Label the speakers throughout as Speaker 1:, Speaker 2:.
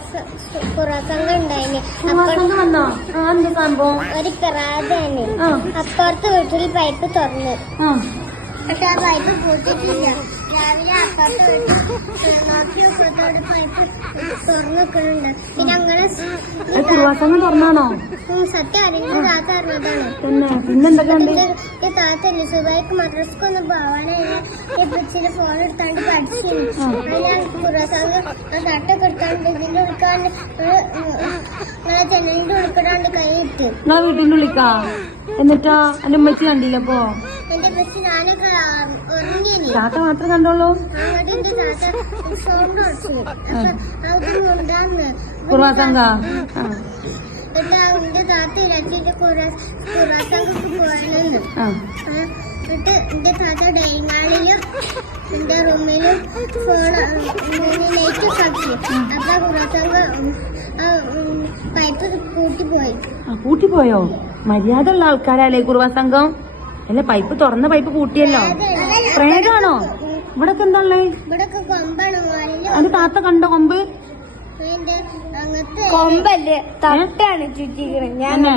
Speaker 1: കുറസംഘം ഉണ്ടായിന്. ഒരു പിറാതാണ്. അപ്പുറത്ത് വീട്ടിൽ പൈപ്പ് തുറന്നു. പക്ഷെ ആ പൈപ്പ് പൂട്ടിട്ടില്ല. രാവിലെ അപ്പുറത്ത് നോക്കി അപ്പുറത്തോട് പൈപ്പ് തുറന്നു നിൽക്കുന്നുണ്ട്. പിന്നെ അങ്ങനെ സത്യം അറിയുന്ന താത്ത അറിഞ്ഞതാണ്. ഈ താത്തല്ലേ സുബൈക്ക് മദ്രസക്കൊന്നും പോവാനായി ബസ്സിന് ഫോൺ എടുത്താണ്ട് പഠിച്ചു. ഞാൻ കുറസംഘം തട്ടൊക്കെ എടുത്താണ്ട് ഇതിന്റെ ഉൾക്കാണ്ട് ജനലിന്റെ ഉൾക്കിടാണ്ട് കൈ ഇട്ട്
Speaker 2: വീട്ടിന്റെ ഉള്ളിക്കാ. എന്നിട്ടാ എന്റെ ഉമ്മച്ചി കണ്ടില്ലപ്പോ
Speaker 1: എന്റെ ബസ് ഞാനൊക്കെ ഉറങ്ങിനി.
Speaker 2: താത്ത മാത്രം കണ്ടോളൂ.
Speaker 1: അതിന്റെ താത്ത സൗണ്ട് അടിച്ചു. അത് ഉണ്ടാന്ന്
Speaker 2: കുറസംഘ
Speaker 1: എന്നിട്ട് എന്റെ താത്ത ഇരച്ചിട്ട് കുറസംഘക്ക് പോകാനെന്ന്. എന്നിട്ട് എന്റെ താത്ത ഡൈനിങ്ങാളിലും എന്റെ റൂമിലും നെറ്റ് കളിച്ചു. അപ്പൊ കുറസംഘം പൈപ്പ്
Speaker 2: കൂട്ടിപ്പോയോ? മര്യാദ ഉള്ള ആൾക്കാരല്ലേ കുറസംഘം? അല്ലെ പൈപ്പ് തുറന്ന പൈപ്പ് കൂട്ടിയല്ലോ. പ്രേതാണോ? ഇവിടൊക്കെ എന്താ ഉള്ളേ?
Speaker 1: ഇവിടൊക്കെ കൊമ്പാണ്.
Speaker 2: അത് താത്ത കണ്ടോ കൊമ്പ്?
Speaker 1: കൊമ്പല്ലേ തട്ടാണ് ചുറ്റിക്കണ.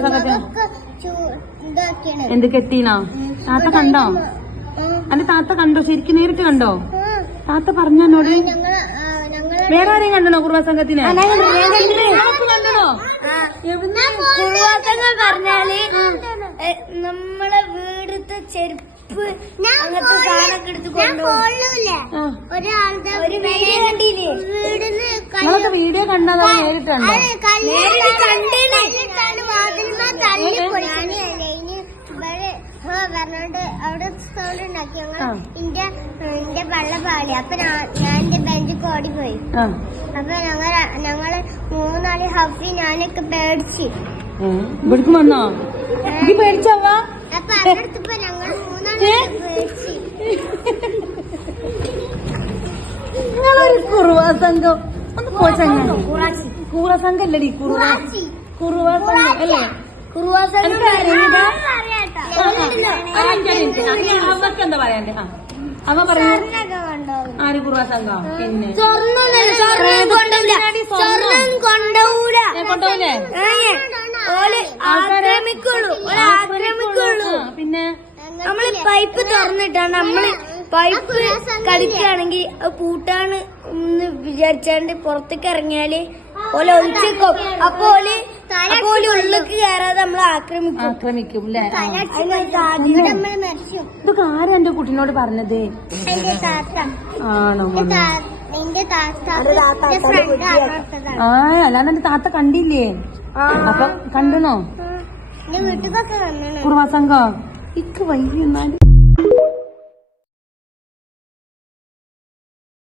Speaker 2: എന്ത് കെട്ടീനോ? താത്ത കണ്ടോ? അല്ല താത്ത കണ്ടോ? ശരിക്കും നേരിട്ട് കണ്ടോ? താത്ത പറഞ്ഞോട് വേറെ ആരെയും കണ്ടോ കുറസംഘത്തിനെ? കണ്ടോ?
Speaker 1: കുറസംഘം പറഞ്ഞാല് നമ്മളെ വീടത്തെ ചെരുപ്പ് അങ്ങനത്തെ സാധനമൊക്കെ എടുത്ത് കൊണ്ടുപോകും. ഒരാളുടെ ഒരു വീഡിയോ കണ്ടില്ലേ? വീടിന്
Speaker 2: വീഡിയോ കണ്ടോ? നേരിട്ടുണ്ടോ?
Speaker 1: കണ്ടിട്ടാണ് വാതിൽമ തള്ളിപ്പോയി. പറഞ്ഞോണ്ട് അവിടെ സൗണ്ട് ഉണ്ടാക്കി. ഞങ്ങൾ എന്റെ വെള്ള പാടി. അപ്പൊ ഞാൻ എന്റെ ബെഞ്ചിൽ ഓടിപ്പോയി. അപ്പൊ ഞങ്ങള് മൂന്നാളി ഹഫി ഞാനൊക്കെ പേടിച്ച്.
Speaker 2: ഇവിടേക്ക് വന്നോ? പേടിച്ചവാ?
Speaker 1: അപ്പൊ അടുത്തപ്പോ ഞങ്ങൾ മൂന്നാളി പേടിച്ച്.
Speaker 2: നിങ്ങളൊരു കുറസംഘം ഒന്ന് പോച്ചങ്ങ. കുറസംഘം അല്ലടി കുറസംഘം അല്ലേ? അവർക്ക് എന്താ പറയാണ്ടേ? അവ പറഞ്ഞു ആര് കുറസംഘം? പിന്നെ കൊണ്ടുപോകൂലേ? പിന്നെ
Speaker 1: നമ്മള് പൈപ്പ് തുറന്നിട്ടാണ് നമ്മള് പൈപ്പ് കളിക്കുകയാണെങ്കിൽ പൂട്ടാണ് എന്ന് വിചാരിച്ചാണ്ട് പുറത്തേക്ക് ഇറങ്ങിയാല് ഓലെ ഒളിച്ചേക്കും. അപ്പൊ ഓല് ഉള്ളിലേക്ക് കയറാതെ നമ്മളെ
Speaker 2: ആക്രമിക്കും അല്ലേ? ഇതൊക്കെ ആരാ എന്റെ കുട്ടീനോട് പറഞ്ഞത്? ആണോ? അല്ലാണ്ട് എന്റെ താത്ത കണ്ടില്ലേ? അപ്പൊ കണ്ടണോ
Speaker 1: വീട്ടിലൊക്കെ
Speaker 2: കുറസംഘം? ഇക്ക് വൈകി എന്നാലും